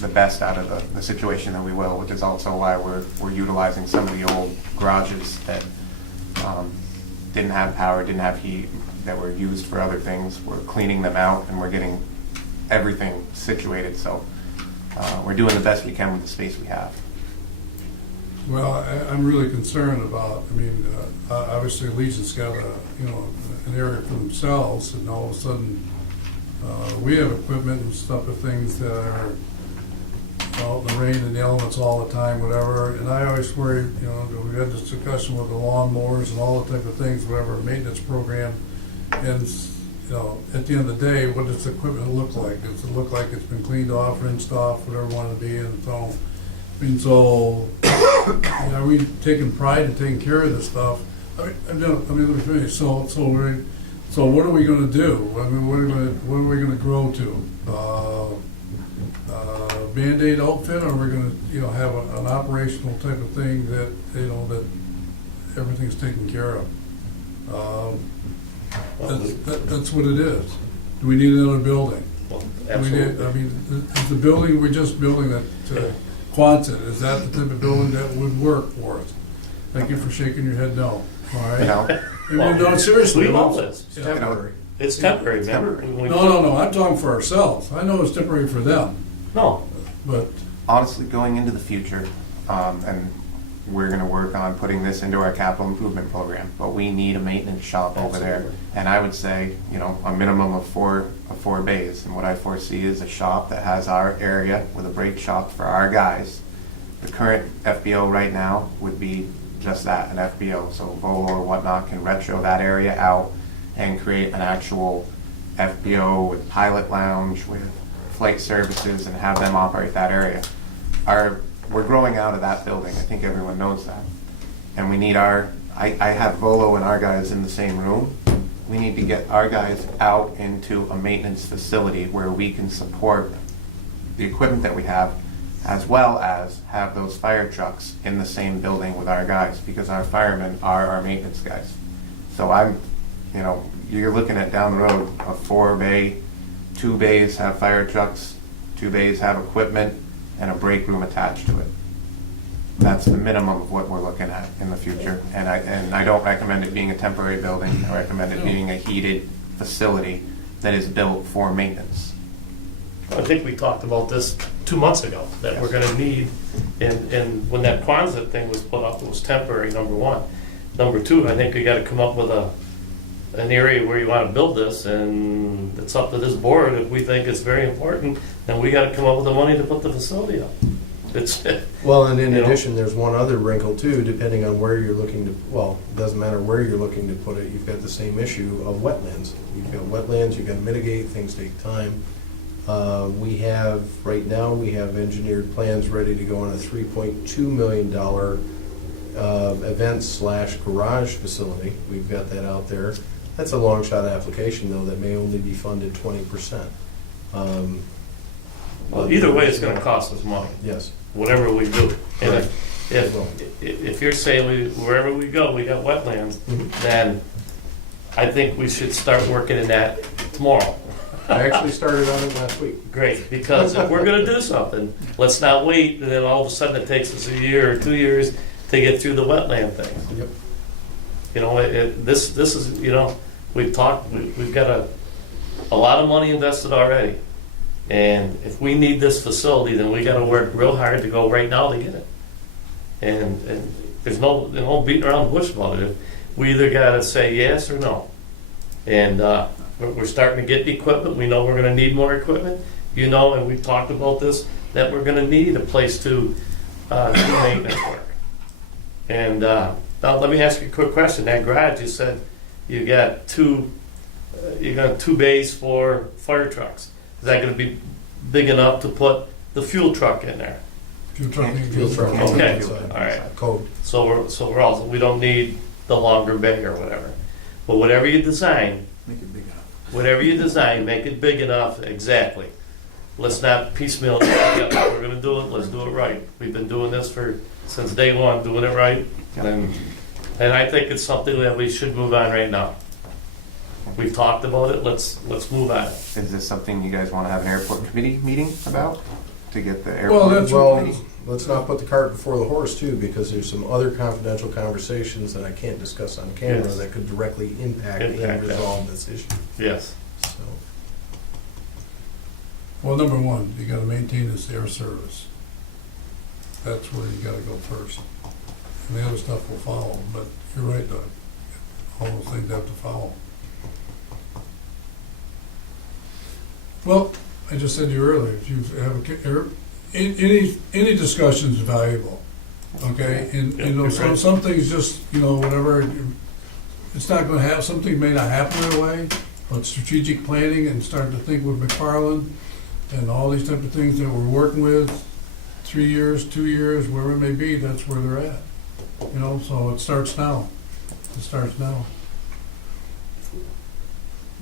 the best out of the situation that we will, which is also why we're utilizing some of the old garages that didn't have power, didn't have heat, that were used for other things. We're cleaning them out and we're getting everything situated. So we're doing the best we can with the space we have. Well, I'm really concerned about, obviously Legion's got an area for themselves, and all of a sudden, we have equipment and stuff and things that are out in the rain and the elements all the time, whatever, and I always worry, we had this discussion with the lawnmowers and all the type of things, whatever, maintenance program, and, at the end of the day, what does the equipment look like? Does it look like it's been cleaned off, rinsed off, whatever it wanted to be, and so, are we taking pride in taking care of this stuff? Let me finish. So what are we going to do? What are we going to grow to? Band-Aid outfit, or are we going to, have an operational type of thing that, that everything's taken care of? That's what it is. Do we need another building? Well, Do we need, absolutely. is the building we're just building that Quonset, is that the type of building that would work for us? Thank you for shaking your head no. All right. No, seriously. We love this. It's temporary. It's temporary, remember? No, I'm talking for ourselves. I know it's temporary for them, No, but Honestly, going into the future, and we're going to work on putting this into our capital improvement program, but we need a maintenance shop over there. Absolutely. And I would say, a minimum of four bays. And what I foresee is a shop that has our area with a brake shop for our guys. The current FBO right now would be just that, an FBO. So Volo or whatnot can retro that area out and create an actual FBO with pilot lounge, with flight services, and have them operate that area. We're growing out of that building. I think everyone knows that. And we need I have Volo and our guys in the same room, we need to get our guys out into a maintenance facility where we can support the equipment that we have, as well as have those fire trucks in the same building with our guys, because our firemen are our maintenance guys. So you're looking at down the road, a 4-bay, 2 bays have fire trucks, 2 bays have equipment, and a break room attached to it. That's the minimum of what we're looking at in the future. And I don't recommend it being a temporary building. I recommend it being a heated facility that is built for maintenance. I think we talked about this 2 months ago, that we're gonna need, and when that Quonset thing was put up, it was temporary, number one. Number two, I think we gotta come up with an area where you wanna build this, and it's up to this board. If we think it's very important, then we gotta come up with the money to put the facility up. It's, Well, and in You know? addition, there's one other wrinkle too, depending on where you're looking to, well, it doesn't matter where you're looking to put it, you've got the same issue of wetlands. You've got wetlands, you've got to mitigate, things take time. Right now, we have engineered plans ready to go on a $3.2 million event/garage facility. We've got that out there. That's a long shot application though, that may only be funded 20%. well, either way, it's gonna cost us money, Yes. whatever we do. And Right. if you're saying wherever we go, we got wetlands, Mhm. then I think we should start working in that tomorrow. I actually started on it last week. Great, because if we're gonna do something, let's not wait, and then all of a sudden it takes us a year or 2 years to get through the wetland thing. Yep. You know, this is, we've got a lot of money invested already. And if we need this facility, then we gotta work real hard to go right now to get it. And there's no beating around the bush about it. We either gotta say yes or no. And, we're starting to get the equipment. We know we're gonna need more equipment. And we've talked about this, that we're gonna need a place to do maintenance work. And now let me ask you a quick question. That garage, you said you got two bays for fire trucks. Is that gonna be big enough to put the fuel truck in there? Fuel truck. Fuel truck. Okay, all right. Code. So we're also, we don't need the longer bay or whatever. But whatever you design, Make it big enough. make it big enough, exactly. Let's not piecemeal it. Yep, we're gonna do it, let's do it right. We've been doing this since day one, doing it right. And I think it's something that we should move on right now. We've talked about it, let's move on. Is this something you guys want to have an airport committee meeting about, to get the Well, airport? that's- Well, let's not put the cart before the horse too, because there's some other confidential conversations that I can't discuss on camera Yes. that could directly impact and Impact that. resolve this issue. Yes. So, Well, number one, you gotta maintain this air service. That's where you gotta go first. And the other stuff will follow, but you're right, Doug. All those things have to follow. Well, I just said to you earlier, if you have any discussion is valuable, okay? And some things just, whatever, it's not gonna have, some things may not happen right away, but strategic planning and starting to think with McFarland and all these type of things that we're working with, 3 years, 2 years, wherever it may be, that's where they're at. So it starts now. It starts now.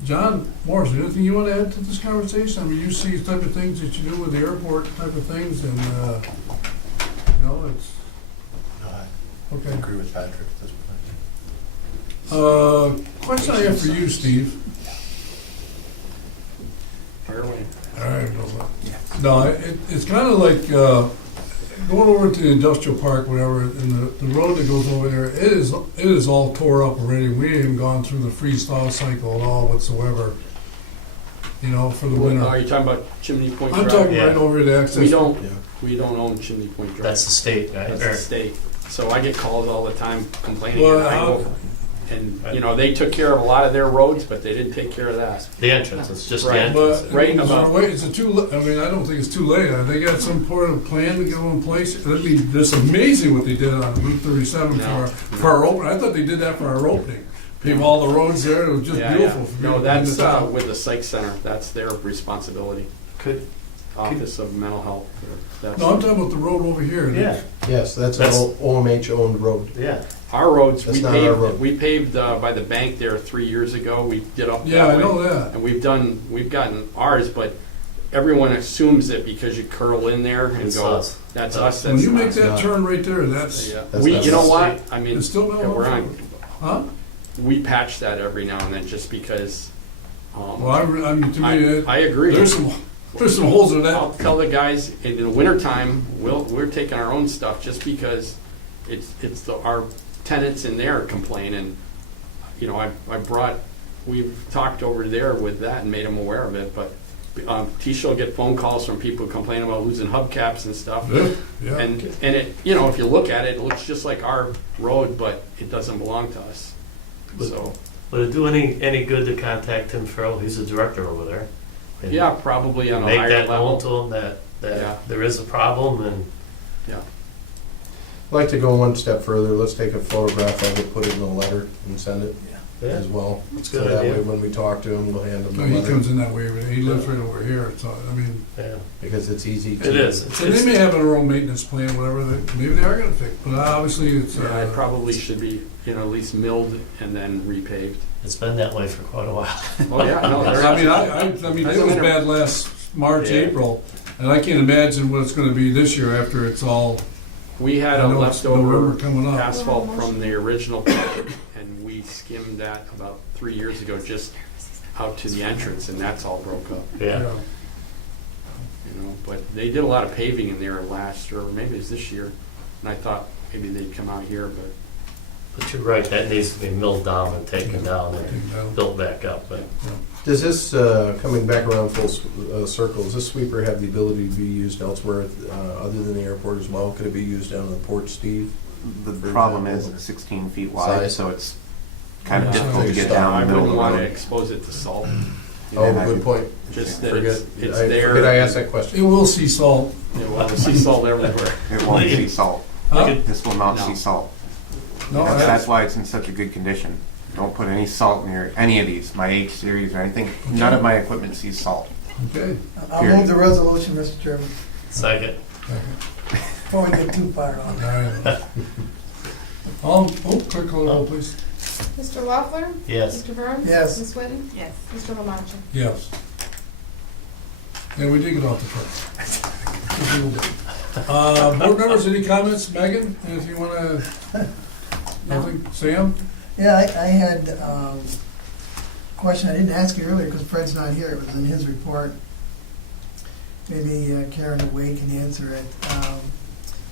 John Morris, anything you want to add to this conversation? I mean, you see the type of things that you do with the airport type of things, and, it's, I okay. agree with Patrick at this point. Question I have for you, Steve. Fire away. All right, no, it's kind of like going over to the industrial park, whatever, and the road that goes over there, it is all tore up already. We ain't even gone through the freeze-thaw cycle at all whatsoever, for the winter. Are you talking about Chimney Point I'm Drive? talking right over the access. We don't, yeah. we don't own Chimney Point Drive. That's the state, right? That's the state. So I get calls all the time complaining, Well, and I go, and they took care of a lot of their roads, but they didn't take care of that. The entrance, it's just the Right. entrance. But Right is there a about- way, is it too late? I mean, I don't think it's too late. They got some sort of plan to go in place. I mean, it's amazing what they did on Route 37 No. for our opening. I thought they did that for our opening. Pave all the roads there. It was just Yeah, beautiful. yeah. for No, people that's in the town. with the psych center. That's their responsibility. Office of Mental Health. That's- No, I'm talking about the road over here. Yeah, yes, that's That's- an OMH-owned road. yeah. Our roads, That's not our road. we paved by the bank there 3 years ago. We did up that way. Yeah, I know that. And we've gotten ours, but everyone assumes that because you curl in there and It's go, us. that's us, When that's you make us. that turn right there, that's, Yeah. That's We, not you know us. what? I mean, it's still yeah, we're no, on, huh? we patch that every now and then just because. Well, I mean, to me, I agree. there's some holes in I'll that. tell the guys, in the wintertime, we're taking our own stuff just because our tenants in there complain, and, you know, we've talked over there with that and made them aware of it, but Tisha will get phone calls from people complaining about losing hubcaps and stuff. Yeah. And it, you know, if you look at it, it looks just like our road, but it doesn't belong to us. So, Would it do any good to contact Tim Farrell? He's the director over there. And yeah, probably on a make higher that known level. to him that Yeah. there is a problem, and Yeah. I'd like to go one step further. Let's take a photograph of it, put it in a letter, and send it yeah, as well. That's a So good that idea. way, when we talk to him, we'll hand him No, the he letter. comes in that way, but he lives right over here, so, I mean, yeah, Because it's easy to. it is. and they may have their own maintenance plan, whatever, maybe they are gonna fix, but obviously it's, Yeah, it probably should be, you know, at least milled and then repaved. It's been that way for quite a while. Oh, yeah, no, they're I mean, it was bad last March, Yeah. April, and I can't imagine what it's gonna be this year after it's all, We had I a know it's leftover November coming up. asphalt from the original project, and we skimmed that about 3 years ago, just out to the entrance, and that's all broke up, Yeah. you know. But they did a lot of paving in there last, or maybe it was this year, and I thought maybe they'd come out here, but But you're right, that needs to be milled down and taken down and Taken down. built back up, but Does this, coming back around full circle, does this sweeper have the ability to be used elsewhere other than the airport as well? Could it be used down in the port, Steve? The For problem is example. it's 16 feet wide, Size. so it's kind of Yeah. difficult to get Stop. down I the middle of wouldn't the want to road. expose it to salt. You Oh, know, good point. Just that Forget, it's I there. forget I asked that question. it will see salt. Yeah, we'll have sea salt everywhere. It won't see salt. Huh? This will not No. see salt. No, That's why it's in such a good condition. Don't put any salt near any of these, my H series or anything. None of my equipment sees salt. Okay. I'll move the resolution, Mr. Chairman, second. before we get too far on. All right. Quick call roll, please. Mr. Loeffler? Yes. Mr. Burns? Yes. Ms. Whitten? Yes. Mr. Lamacha? Yes. Yeah, we did get off the truck. Just a little bit. Board members, any comments? Megan, anything you wanna, nothing? Sam? Yeah, I had a question I didn't ask you earlier because Fred's not here. It was in his report. Maybe Karen or Wade can answer it.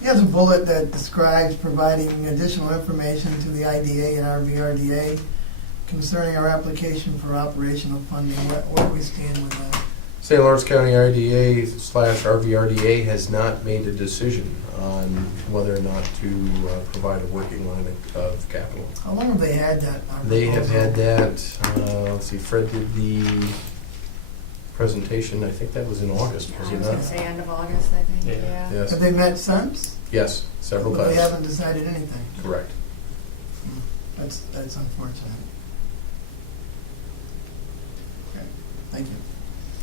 He has a bullet that describes providing additional information to the IDA and RVRDA concerning our application for operational funding. Where do we stand with that? St. Lawrence County IDA/RVRDA has not made a decision on whether or not to provide a working line of capital. How long have they had that? They have had that, let's see, Fred did the presentation, I think that was in August, was I it was not? gonna say end of August, I think, Yeah. yeah. Yes, Have they met since? yes, several But they times, haven't decided anything. correct. That's unfortunate. Okay, thank you.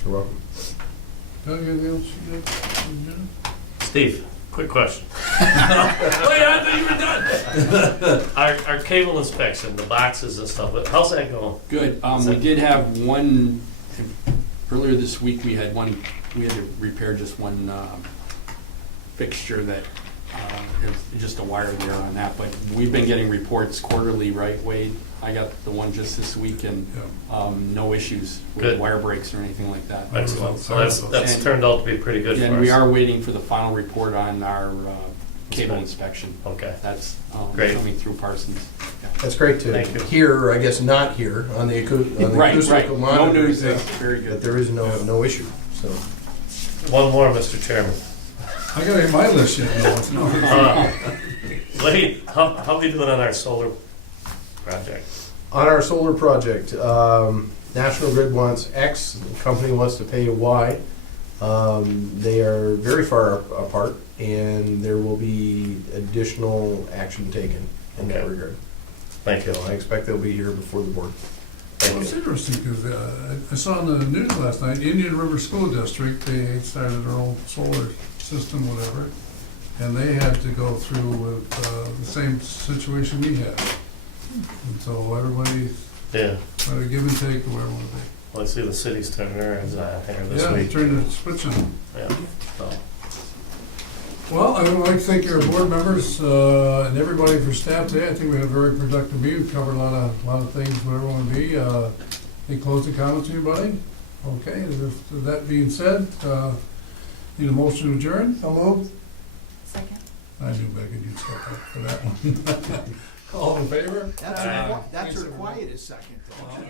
You're welcome. Doug, anything else you got? Steve, quick question. Wait, I thought you were done. Our cable inspection, the boxes and stuff, how's that going? Good. We did have one, earlier this week, we had to repair just one fixture that, it's just a wire there on that, but we've been getting reports quarterly, right, Wade? I got the one just this week, and no issues with Good. wire breaks or anything like that. Excellent. So that's And- turned out to be pretty good for us. And we are waiting for the final report on our cable inspection. Okay. That's Great. coming through Parsons. Yeah. That's great to Thank you. hear, I guess not hear, on the Right, acoustical no monitor. news, that's very That good. there is no issue, so. One more, Mr. Chairman. I gotta get my list yet. No. Wait, how are we doing on our solar project? On our solar project, National Grid wants X, the company wants to pay Y. They are very far apart, and there will be additional action taken in that Okay. regard. Thank you. So I expect they'll be here before the board. Well, it's interesting because I saw on the news last night, Indian River School District, they started their own solar system, whatever. and they had to go through with the same situation we had. And so everybody Yeah, try to give and take where we want to be. well, I see the city's turning theirs here this Yeah, week. turn the switch on. Yeah, so, Well, I would like to thank our board members and everybody for staff today. I think we had a very productive meeting, covered a lot of things, whatever it want to be. Any closing comments, anybody? Okay, with that being said, need a motion to adjourn? So moved. Second. I knew Megan, you'd step up for that one. All in favor? That's her quietest second, though. Well,